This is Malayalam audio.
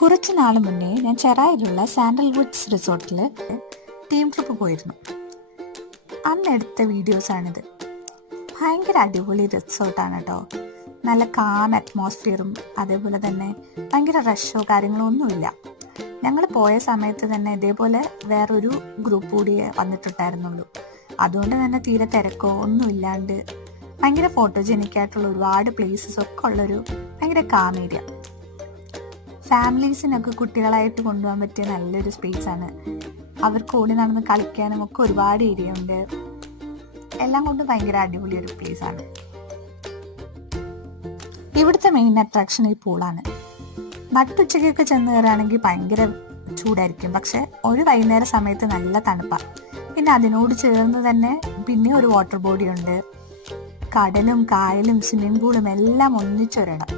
കുറച്ച് നാൾ മുന്നേ ഞാൻ ചെറായിലുള്ള സാൻഡൽവുഡ്സ് റിസോർട്ടിൽ ടീം ട്രിപ്പ് പോയിരുന്നു. അന്ന് എടുത്ത വീഡിയോസാണിത്. ഭയങ്കര അടിപൊളി റിസോർട്ടാണ് കേട്ടോ. നല്ല കാം അറ്റ്മോസ്ഫിയറും അതേപോലെ തന്നെ ഭയങ്കര റഷോ കാര്യങ്ങളോ ഒന്നുമില്ല. ഞങ്ങൾ പോയ സമയത്ത് തന്നെ ഇതേപോലെ വേറൊരു ഗ്രൂപ്പ് കൂടി വന്നിട്ടുണ്ടായിരുന്നുള്ളൂ. അതുകൊണ്ട് തന്നെ തീരെ തിരക്കോ ഒന്നും ഇല്ലാണ്ട് ഭയങ്കര ഫോട്ടോജനിക്കായിട്ടുള്ള ഒരുപാട് പ്ലേസസ് ഒക്കെ ഉള്ളൊരു ഭയങ്കര കാം ഏരിയ. ഫാമിലീസിനൊക്കെ കുട്ടികളായിട്ട് കൊണ്ടുപോകാൻ പറ്റിയ നല്ലൊരു സ്പേസാണ്. അവർക്ക് ഓടി നടന്ന് കളിക്കാനും ഒക്കെ ഒരുപാട് ഏരിയ ഉണ്ട്. എല്ലാം കൊണ്ട് ഭയങ്കര അടിപൊളി ഒരു പ്ലേസാണ്. ഇവിടുത്തെ മെയിൻ അട്രാക്ഷൻ ഈ പൂളാണ്. നട്ടുച്ചയ്ക്കൊക്കെ ചെന്ന് കയറുകയാണെങ്കിൽ ഭയങ്കര ചൂടായിരിക്കും, പക്ഷെ ഒരു വൈകുന്നേര സമയത്ത് നല്ല തണുപ്പാണ്. പിന്നെ അതിനോട് ചേർന്ന് തന്നെ പിന്നെ ഒരു വാട്ടർ ബോഡി ഉണ്ട്. കടലും കായലും സ്വിമ്മിംഗ് പൂളും എല്ലാം ഒന്നിച്ചൊരിടം.